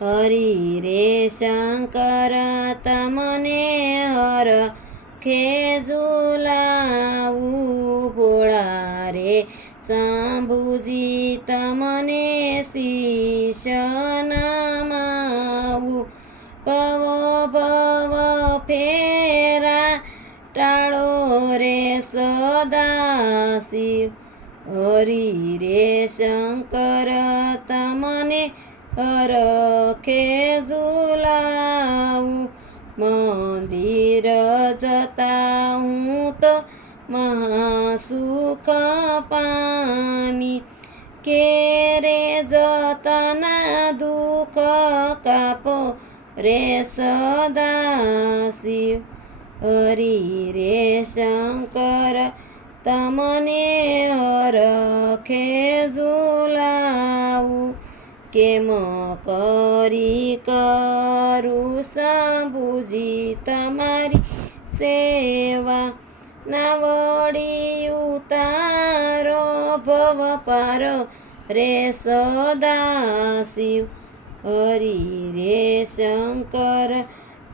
હરિ રે શંકર તમને હરખે ઝુલાવું, ભોળા રે શંભુજી તમને શીશ નમાવું, ભવ ભવ ફેરા ટાળો રે સદાશિવ, હરિ રે શંકર તમને હરખે ઝુલાવું, મંદિર જતા હું તો મહાસુખ પામી, કેરે જતાના દુઃખ કાપો રે સદાશિવ, હરિ રે શંકર તમને હરખે ઝુલાવું, કેમ કરી કરું શંભુજી તમારી સેવા, ના વળી ઉતારો ભવ પાર રે સદાશિવ, હરિ રે શંકર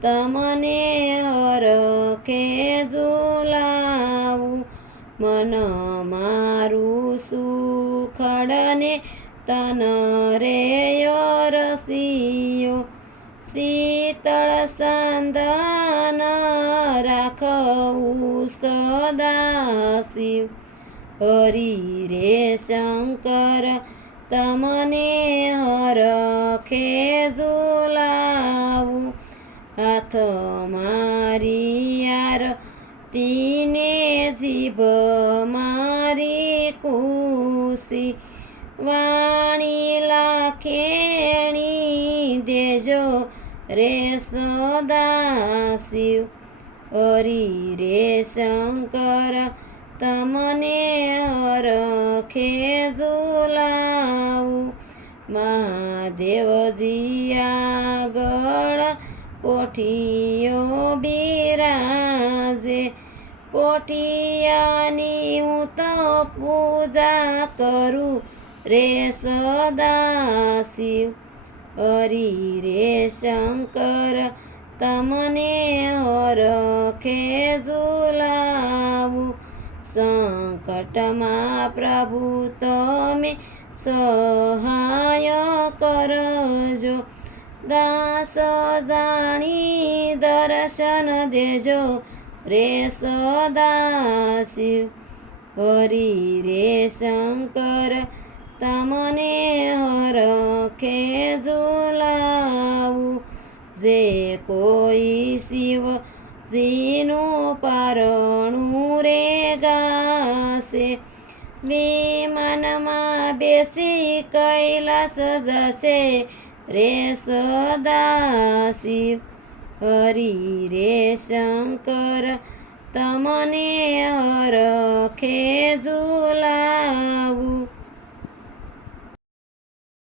તમને હરખે ઝુલાવું, મન મારું સુખડને તન રે રસિયો, શીતળ સાંદન રાખવું સદાશિવ, હરિ રે શંકર તમને હરખે ઝુલાવું, હાથ મારી આરતીને જીભ મારી ખુશી, વાણી લાખેણી દેજો રે સદાશિવ, હરિ રે શંકર તમને હરખે ઝુલાવું, મહાદેવજી આગળ કોઠીઓ બિરાજે, કોઠિયાની હું તો પૂજા કરું રે સદાશિવ, હરિ રે શંકર તમને હરખે ઝુલાવું, સંકટમાં પ્રભુ તમે સહાય કરજો, દાસ જાણી દર્શન દેજો રે સદાશિવ, હરિ રે શંકર તમને હરખે ઝુલાવું, જે કોઈ શિવજીનું પારણું રે ગાશે, વિમાનમાં બેસી કૈલાસ જશે રે સદાશિવ, હરિ રે શંકર તમને હરખે ઝુલાવું,